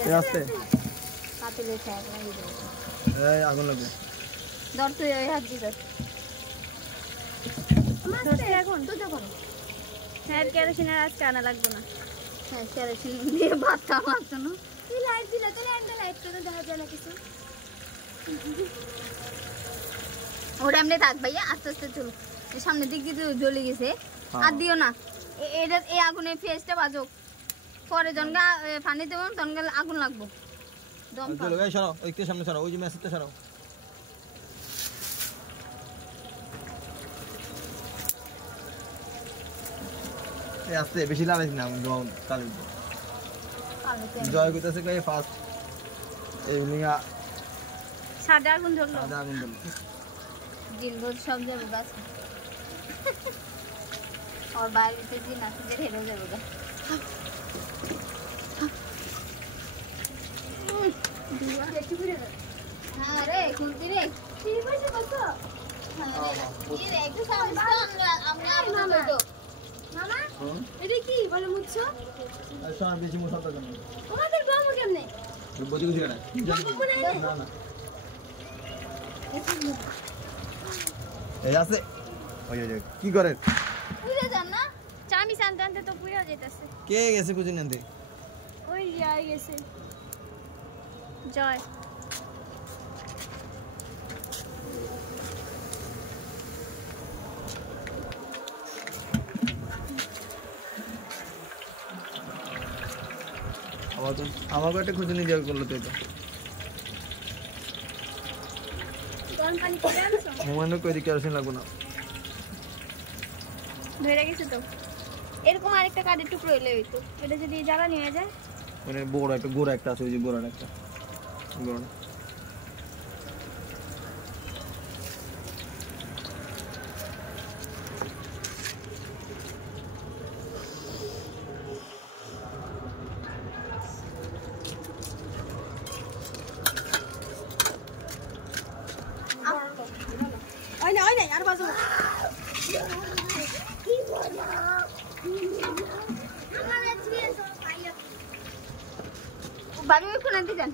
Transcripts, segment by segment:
এই আসছে পাতিলে ছায়া লাগিয়ে দাও এই আগুন লাগবে ধর তুই ওই হাত দিয়ে ধর এখন তো দেখো হ্যাঁ কেরোসিনের আজকে আনা লাগবে না হ্যাঁ কেরোসিন দিয়ে ভাত খাওয়া লাগতো না তুই লাইট দিলে তো লাইট করে দেখা যায় না কিছু ওটা এমনি থাক ভাইয়া আস্তে আস্তে চলো সামনের দিক দিয়ে জ্বলে গেছে আর দিও না এটা এই আগুনে ফেসটা বাজুক পরে যখন পানি দেবো তখন আগুন লাগবো দম চলো এই সরাও একটু সামনে সরাও ওই যে মেসেজটা সরাও এই আস্তে বেশি লাগাইছ না দম কালি জয় কইতাছে কই ফাস্ট এই নিয়া সাদা আগুন ধরলো সাদা আগুন ধরলো জিলবো সব যাবে বাস और বাইরে থেকে দিন আসে যে হেরে যাবে গা দুয়া একটু ঘুরে দাও হ্যাঁ রে খুলতি রে কি হইছে কত হ্যাঁ রে এই একটু সামনে আমরা মামা মামা এটা কি বলে মুছছো আর সোনা বেশি মুছাতে জানো আমাদের বাবু কেমনে বুঝি বুঝি না না না এই আছে ওই ওই কি করে পুড়ে যান না চামি শান্তি আনতে তো পুড়ে যেতেছে কে গেছে কুচিন আনতে ওই যাই গেছে জয় আমাকে একটা খুঁজে দেওয়া করলো তো এটা গরম পানি করে আনছো মনে কই কেরোসিন লাগবে না ধরে গেছে তো এরকম আরেকটা কাঠের টুকরো হইলে হইতো এটা যদি জ্বালানি হয়ে যায় মানে বড় একটা গোড়া একটা আছে ওই যে গোড়ার একটা গোড়া ওই না আর বাজো কি বলো আমারে ছুঁয়ে সব খাইয়া বাবু কোন আনতে যান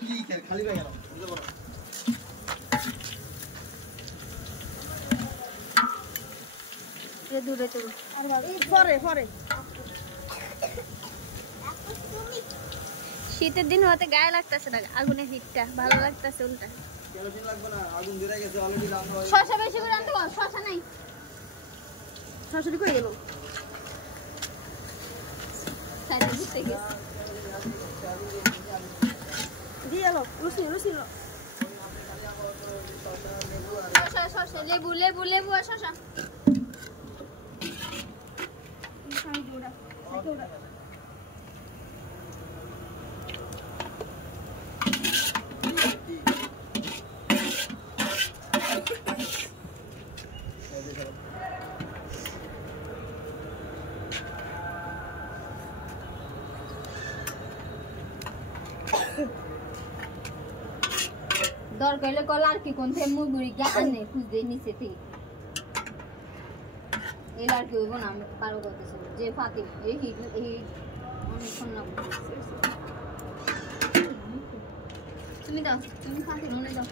কি খালি হয়ে গেল বুঝতে পারো এ দূরে চলো আর বাবু পরে শীতের দিন হতে গায়ে লাগতেছে না আগুনের হিটটা ভালো লাগতেছে উল্টা কেরোসিন লাগবে না আগুন ধরে গেছে অলরেডি রান্না হয়ে শসা বেশি করে আনতে বল শসা নাই শসা কই গেল সাইডে ঘুরতে গেছে দিয়ে এলো লুসি শসা লেবু আর শসা দরকার হলে কল আর কি কোন থেকে মুগুরি কে আনে খুঁজতে নিচে থেকে এই আর কি হইব না আমি কারো করতেছি যে ফাতিম এই অনেকক্ষণ না তুমি দাও তুমি ফাতিম মনে দাও